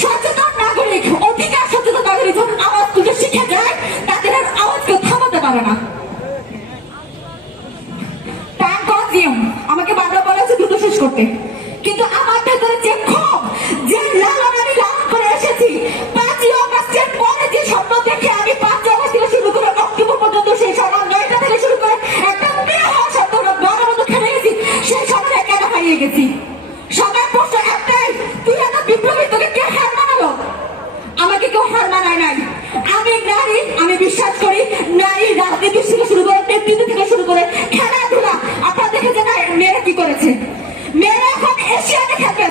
সচেতন নাগরিক, অধিকার সচেতন নাগরিক যখন আওয়াজ তুলতে শিখে যায়, তাদের আর আওয়াজকে থামাতে পারে না। টাইম কনজিউম আমাকে বারবার বলেছে দ্রুত শেষ করতে। কিন্তু আমার ভেতরে যে ক্ষোভ, যে লাল আমি লাভ করে এসেছি বিশ্বাস করি নারী রাজনীতি থেকে শুরু করে নেতৃত্ব থেকে শুরু করে খেলাধুলা। আপনারা না, মেয়েরা কি করেছে? মেয়েরা এখন এশিয়াতে খেলবে।